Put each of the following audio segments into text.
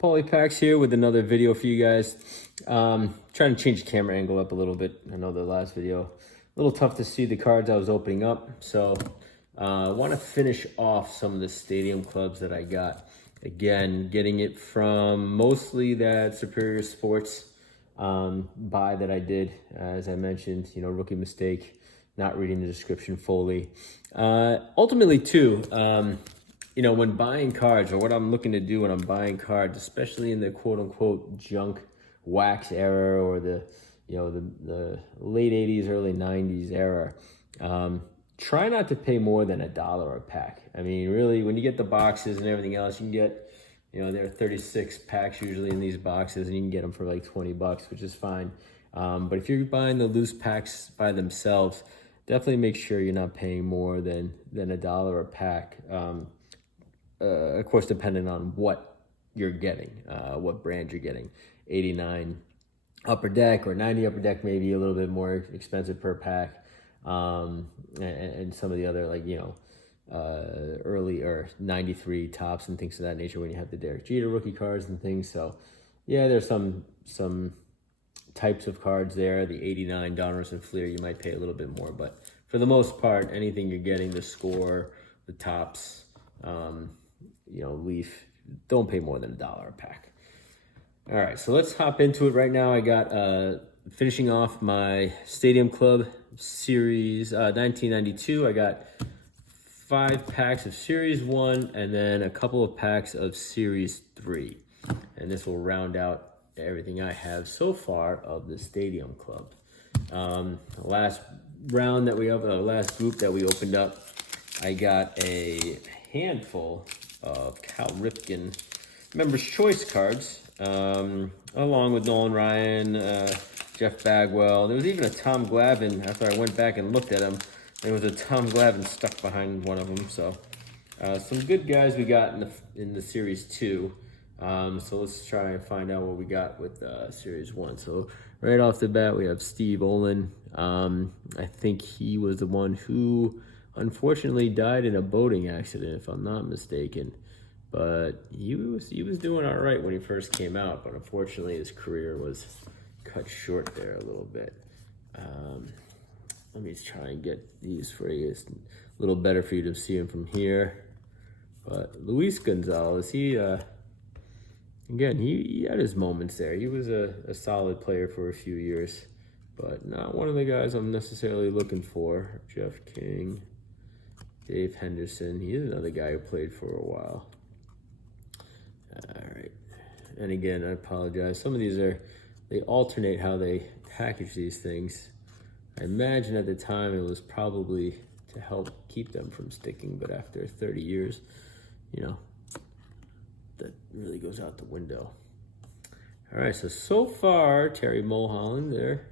Polypacks here with another video for you guys. Trying to change the camera angle up a little bit. I know the last video, a little tough to see the cards I was opening up. So I want to finish off some of the stadium clubs that I got. Again, getting it from mostly that Superior Sports buy that I did. As I mentioned, rookie mistake, not reading the description fully. Ultimately too, when buying cards, or what I'm looking to do when I'm buying cards, especially in the quote-unquote junk wax era, or the late 80s, early 90s era, try not to pay more than $1 a pack. I mean, really, when you get the boxes and everything else, you can get, there are 36 packs usually in these boxes, and you can get them for like 20 bucks, which is fine. But if you're buying the loose packs by themselves, definitely make sure you're not paying more than $1 a pack. Of course, depending on what you're getting, what brand you're getting. 89 Upper Deck or 90 Upper Deck may be a little bit more expensive per pack. And some of the other, early or 93 Tops and things of that nature when you have the Derek Jeter rookie cards and things. So, yeah, there's some types of cards there. The 89 Donruss Fleer, you might pay a little bit more. But for the most part, anything you're getting, the Score, the Tops, Leaf, don't pay more than $1 a pack. All right, so let's hop into it right now. I got finishing off my Stadium Club Series 1992. I got 5 packs of Series 1 and then a couple of packs of Series 3. And this will round out everything I have so far of the Stadium Club. Last group that we opened up, I got a handful of Cal Ripken Members' Choice cards, along with Nolan Ryan, Jeff Bagwell. There was even a Tom Glavine. After I went back and looked at him, there was a Tom Glavine stuck behind one of them. So some good guys we got in the Series 2. So let's try and find out what we got with Series 1. So right off the bat, we have Steve Olin. I think he was the one who unfortunately died in a boating accident, if I'm not mistaken. But he was doing all right when he first came out, but unfortunately his career was cut short there a little bit. Let me try and get these for you. It's a little better for you to see him from here. But Luis Gonzalez, he had his moments there. He was a solid player for a few years, but not one of the guys I'm necessarily looking for. Jeff King, Dave Henderson, he is another guy who played for a while. All right, and again, I apologize. Some of these they alternate how they package these things. I imagine at the time it was probably to help keep them from sticking, but after 30 years, that really goes out the window. All right, so far, Terry Mulholland there.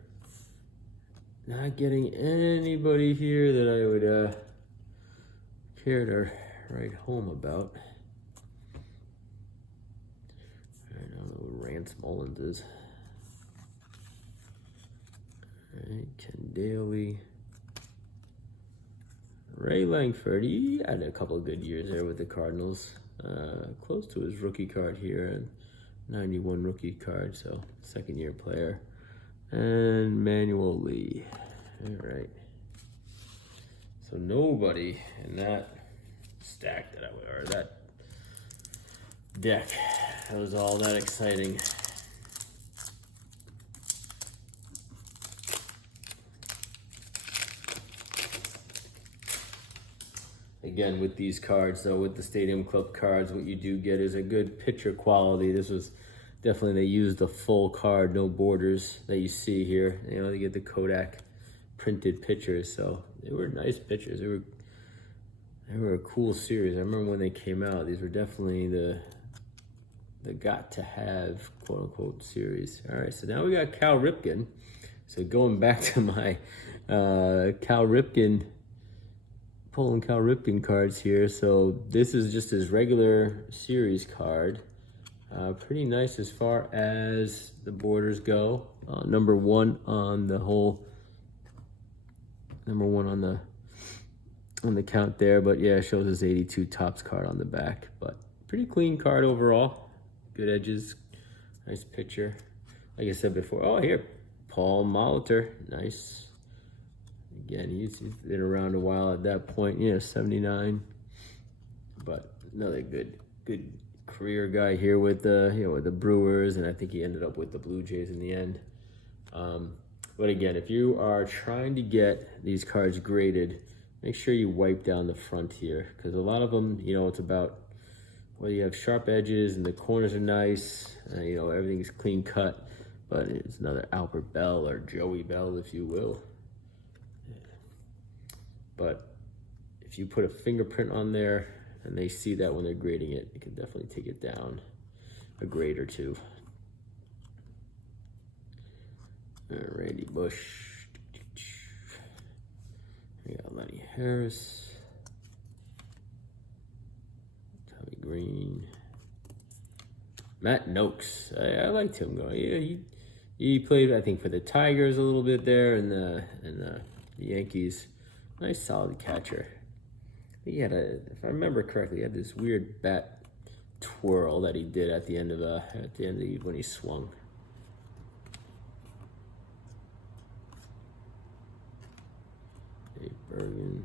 Not getting anybody here that I would care to write home about. I don't know who Rance Mullins is. All right, Ken Daly. Ray Langford, he had a couple of good years there with the Cardinals. Close to his rookie card here, 91 rookie card, so second-year player. And Manuel Lee. All right. So nobody in that stack or that deck that was all that exciting. Again, with these cards, though, with the Stadium Club cards, what you do get is a good picture quality. This was definitely, they used the full card, no borders that you see here. They get the Kodak printed pictures, so they were nice pictures. They were a cool series. I remember when they came out, these were definitely the got-to-have, quote-unquote, series. All right, so now we got Cal Ripken. So going back to my pulling Cal Ripken cards here. So this is just his regular series card. Pretty nice as far as the borders go. Number one on the count there, but yeah, it shows his 82 Tops card on the back. But pretty clean card overall. good edges, nice picture. Like I said before, oh here, Paul Molitor, nice. Again, he's been around a while at that point. Yeah, 79. But another good career guy here with the with the Brewers, and I think he ended up with the Blue Jays in the end. But again, if you are trying to get these cards graded, make sure you wipe down the front here, because a lot of them, it's about, well, you have sharp edges and the corners are nice, everything's clean cut, but it's another Albert Belle or Joey Belle, if you will. But if you put a fingerprint on there and they see that when they're grading it, you can definitely take it down a grade or two. Randy Bush. We got Lenny Harris. Tommy Green. Matt Noakes. I liked him going. Yeah, he played, I think, for the Tigers a little bit there, and the Yankees. Nice solid catcher. He had if I remember correctly, he had this weird bat twirl that he did at the end of when he swung. Dave Bergen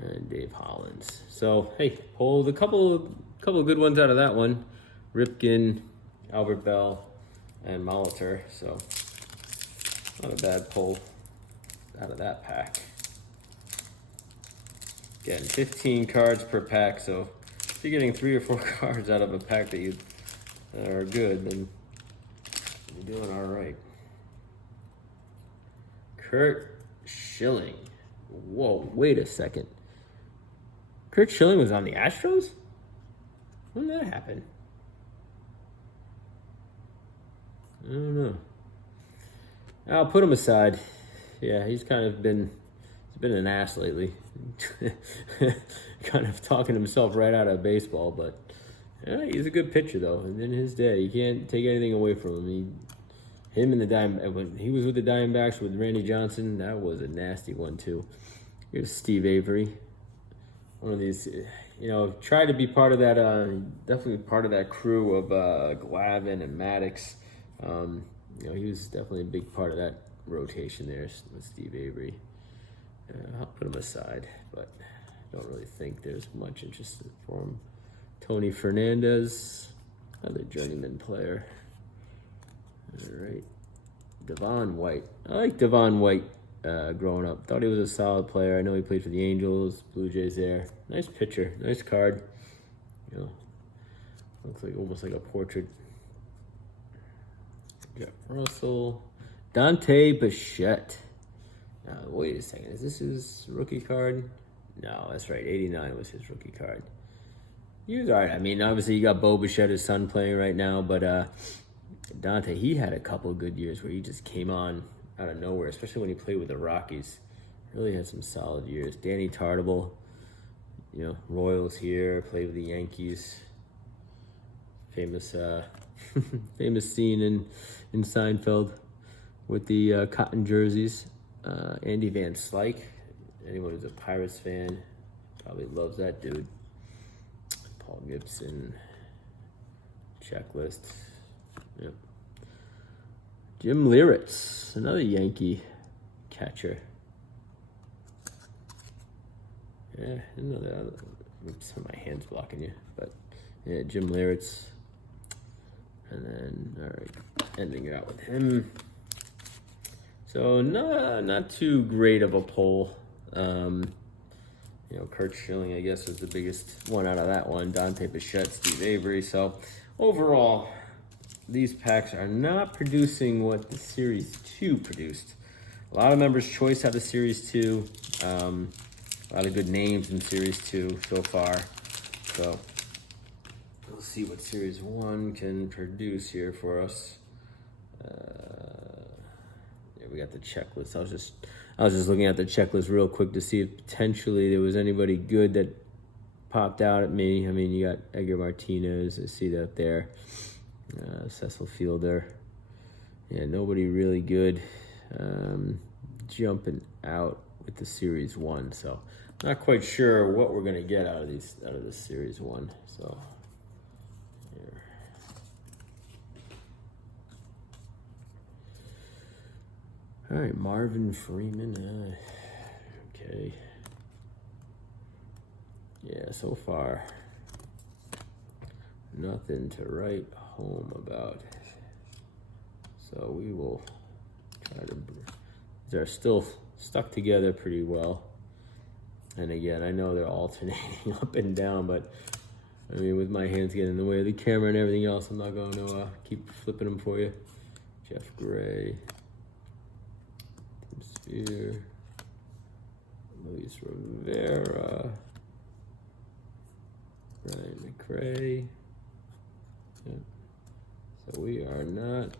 and Dave Hollins. So hey, pulled a couple of good ones out of that one. Ripken, Albert Belle, and Molitor. So not a bad pull out of that pack. Again, 15 cards per pack. So if you're getting 3 or 4 cards out of a pack that are good, then you're doing all right. Curt Schilling. Whoa, wait a second. Curt Schilling was on the Astros? When did that happen? I don't know. I'll put him aside. Yeah, he's been an ass lately. Kind of talking himself right out of baseball, but yeah, he's a good pitcher though. And in his day, you can't take anything away from him. Him and when he was with the Diamondbacks with Randy Johnson, that was a nasty one too. Here's Steve Avery. One of these, tried to be part of that, definitely part of that crew of Glavine and Maddox. He was definitely a big part of that rotation there with Steve Avery. I'll put him aside, but I don't really think there's much interest for him. Tony Fernandez, another journeyman player. All right. Devon White. I like Devon White growing up. Thought he was a solid player. I know he played for the Angels, Blue Jays there. Nice pitcher, nice card. Looks like almost like a portrait. Jeff Russell. Dante Bichette. Wait a second. Is this his rookie card? No, that's right. 89 was his rookie card. He was all right. I mean, obviously you got Bo Bichette, his son, playing right now, but Dante, he had a couple of good years where he just came on out of nowhere, especially when he played with the Rockies. Really had some solid years. Danny Tartable, Royals here, played with the Yankees. Famous famous scene in Seinfeld with the cotton jerseys. Andy Van Slyke, anyone who's a Pirates fan probably loves that dude. Paul Gibson, checklist. Yep. Jim Leyritz, another Yankee catcher. Yeah, another. Oops, my hand's blocking you. But yeah, Jim Leyritz. And then, all right, ending it out with him. So not too great of a pull. Curt Schilling, I guess, was the biggest one out of that one. Dante Bichette, Steve Avery. So overall, these packs are not producing what the Series 2 produced. A lot of Members' Choice have the Series 2. A lot of good names in Series 2 so far. So we'll see what Series 1 can produce here for us. We got the checklist. I was just looking at the checklist real quick to see if potentially there was anybody good that popped out at me. I mean, you got Edgar Martinez. I see that there. Cecil Fielder. Yeah, nobody really good jumping out with the Series 1. So not quite sure what we're gonna get out of this Series 1. So Here. All right, Marvin Freeman. Okay. Yeah, so far, nothing to write home about. So we will try to. These are still stuck together pretty well. And again, I know they're alternating up and down, but I mean, with my hands getting in the way of the camera and everything else, I'm not going to keep flipping them for you. Jeff Gray, Tim Sphere, Luis Rivera, Ryan McRae. Yep. So we are not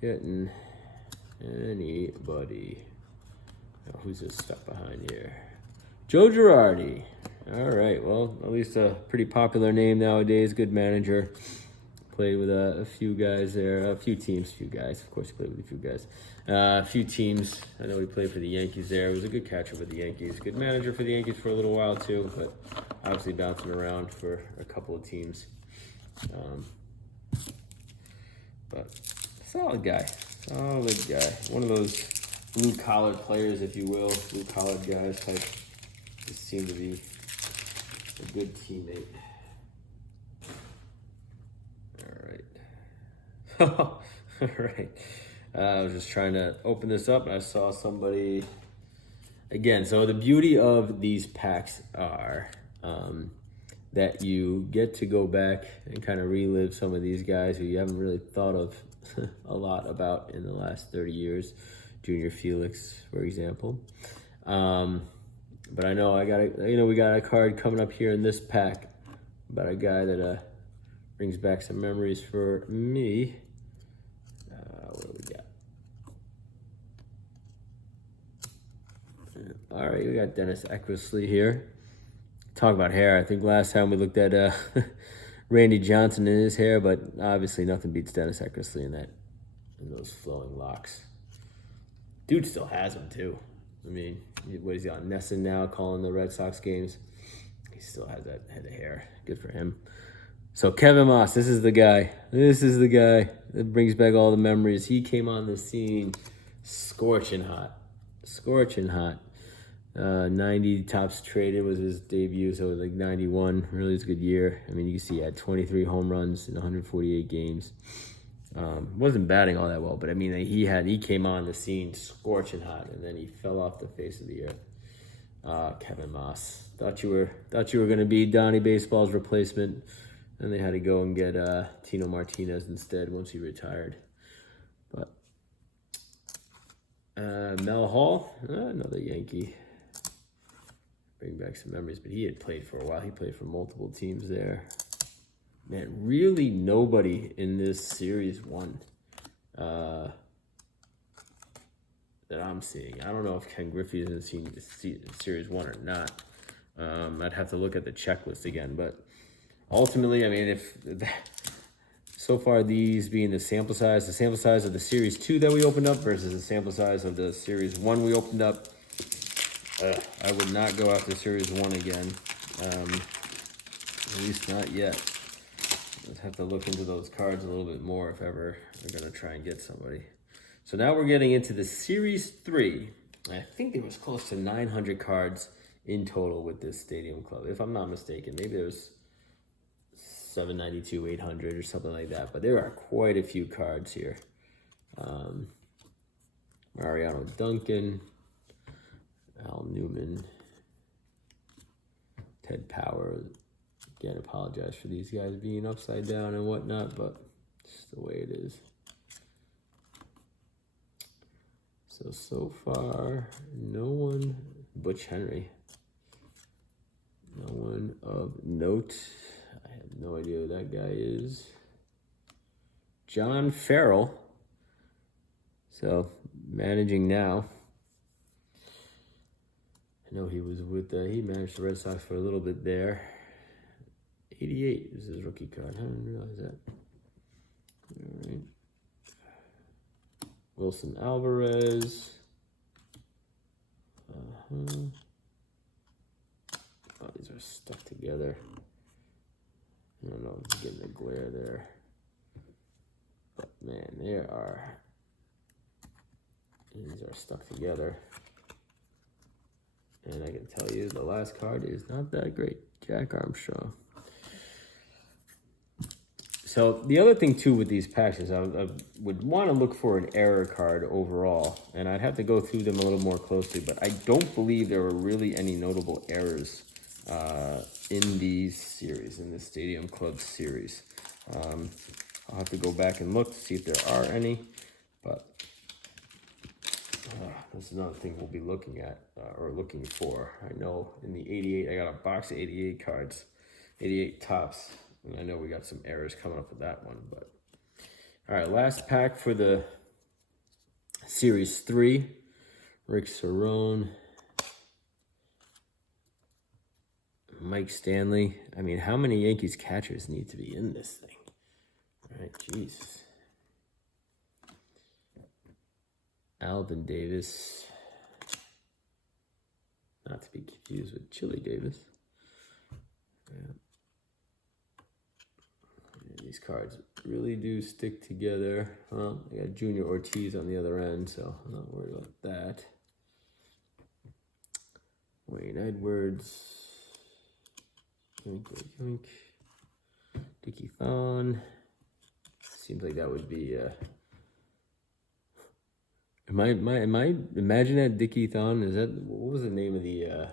getting anybody. Now, who's this stuck behind here? Joe Girardi. All right, well, at least a pretty popular name nowadays. Good manager. Played with a few guys there, a few teams, few guys. Of course, he played with a few guys. A few teams. I know he played for the Yankees there. He was a good catcher with the Yankees. Good manager for the Yankees for a little while, too, but obviously bouncing around for a couple of teams. But solid guy. Solid guy. One of those blue-collar players, if you will. Blue-collar guys type. Just seem to be a good teammate. All right. I was just trying to open this up and I saw somebody again. So the beauty of these packs are that you get to go back and kind of relive some of these guys who you haven't really thought of a lot about in the last 30 years. Junior Felix, for example. But I know we got a card coming up here in this pack about a guy that brings back some memories for me. What do we got? All right, we got Dennis Eckersley here. Talk about hair. I think last time we looked at Randy Johnson in his hair, but obviously nothing beats Dennis Eckersley in those flowing locks. Dude still has them too. I mean, what is he on Nesson now, calling the Red Sox games? He still has that head of hair. Good for him. So Kevin Moss, this is the guy. This is the guy that brings back all the memories. He came on the scene scorching hot. Scorching hot. 90 tops traded was his debut, so it was like 91. Really was a good year. I mean, you can see he had 23 home runs in 148 games. Wasn't batting all that well, but I mean, he came on the scene scorching hot, and then he fell off the face of the earth. Kevin Moss. Thought you were going to be Donnie Baseball's replacement. And they had to go and get Tino Martinez instead once he retired. But Mel Hall, another Yankee. Bring back some memories, but he had played for a while. He played for multiple teams there. Man, really nobody in this Series 1 that I'm seeing. I don't know if Ken Griffey is in Series 1 or not. I'd have to look at the checklist again, but ultimately, I mean, so far these being the sample size of the Series 2 that we opened up versus the sample size of the Series 1 we opened up, I would not go after Series 1 again, at least not yet. I'd have to look into those cards a little bit more if ever we're going to try and get somebody. So now we're getting into the Series 3. I think there was close to 900 cards in total with this Stadium Club, if I'm not mistaken. Maybe there was 792, 800 or something like that. But there are quite a few cards here. Mariano Duncan, Al Newman, Ted Power. Again, apologize for these guys being upside down and whatnot, but it's the way it is. So far, no one. Butch Henry. No one of note. I have no idea who that guy is. John Farrell. So, managing now. I know he was he managed the Red Sox for a little bit there. 88 is his rookie card. I didn't realize that. All right. Wilson Alvarez. Oh, these are stuck together. I don't know I'm getting the glare there. But man, these are stuck together. And I can tell you the last card is not that great. Jack Armstrong. So the other thing too with these packs is I would want to look for an error card overall. And I'd have to go through them a little more closely. But I don't believe there were really any notable errors in these series, in the Stadium Club series. I'll have to go back and look to see if there are any. But this is another thing we'll be looking at or looking for. I know in the 88, I got a box of 88 cards, 88 tops. And I know we got some errors coming up with that one. But all right, last pack for the Series 3. Rick Cerrone. Mike Stanley. I mean, how many Yankees catchers need to be in this thing? All right, jeez. Alvin Davis. Not to be confused with Chili Davis. Yeah. These cards really do stick together. Well, I got Junior Ortiz on the other end, so I'm not worried about that. Wayne Edwards. Yoink, yoink, yoink. Dickie Thon. Seems like that would be Am I imagine that Dickie Thon, is that, what was the name of the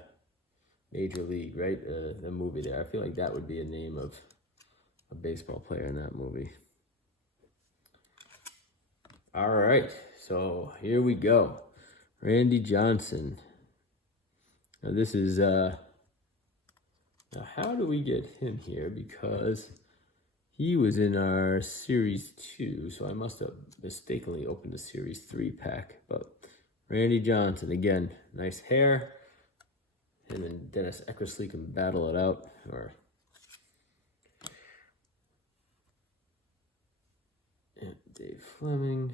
Major League, right? The movie there. I feel like that would be a name of a baseball player in that movie. All right, so here we go. Randy Johnson. Now this is now how do we get him here? Because he was in our Series 2, so I must have mistakenly opened the Series 3 pack. But Randy Johnson, again, nice hair. And then Dennis Eckersley can battle it out. Or and Dave Fleming.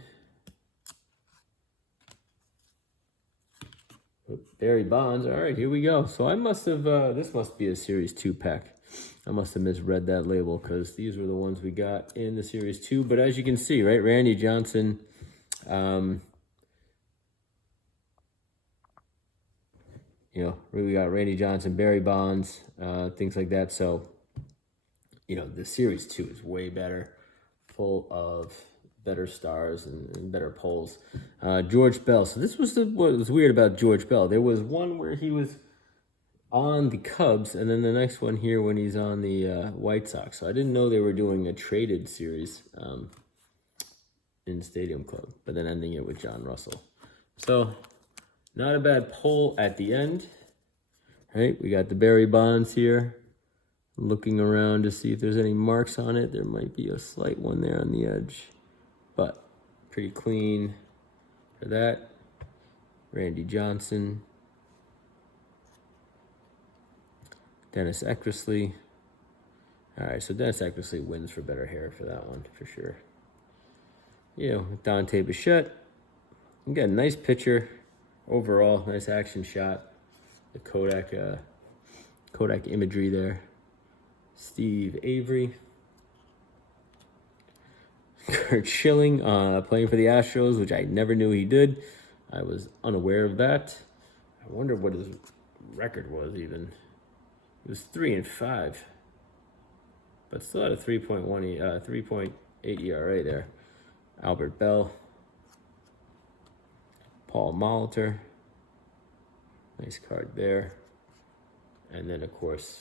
Barry Bonds. All right, here we go. So I must have, this must be a Series 2 pack. I must have misread that label because these were the ones we got in the Series 2. But as you can see, right, Randy Johnson, you know, we got Randy Johnson, Barry Bonds, things like that. So, you know, the Series 2 is way better, full of better stars and better polls. George Bell. So this was what was weird about George Bell. There was one where he was on the Cubs, and then the next one here when he's on the White Sox. So I didn't know they were doing a traded series in Stadium Club, but then ending it with John Russell. So not a bad poll at the end. All right, we got the Barry Bonds here. Looking around to see if there's any marks on it. There might be a slight one there on the edge, but pretty clean for that. Randy Johnson. Dennis Eckersley. All right, so Dennis Eckersley wins for better hair for that one, for sure. You know, Dante Bichette. You got a nice picture overall, nice action shot. The Kodak imagery there. Steve Avery. Curt Schilling playing for the Astros, which I never knew he did. I was unaware of that. I wonder what his record was even. It was 3-5, but still had a 3.8 ERA there. Albert Belle, Paul Molitor, nice card there, and then of course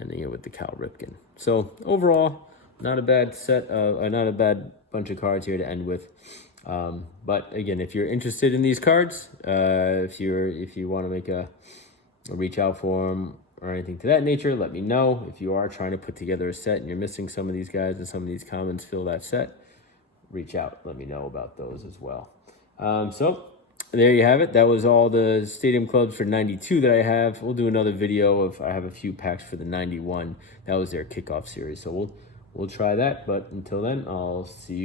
ending it with the Cal Ripken. So overall, not a bad set of, not a bad bunch of cards here to end with. But again, if you're interested in these cards, if you want to make a reach out for them or anything to that nature, let me know. If you are trying to put together a set and you're missing some of these guys and some of these commons fill that set, reach out. Let me know about those as well. So there you have it. That was all the Stadium Clubs for 92 that I have. We'll do another video of, I have a few packs for the 91. That was their kickoff series. So we'll try that. But until then, I'll see you.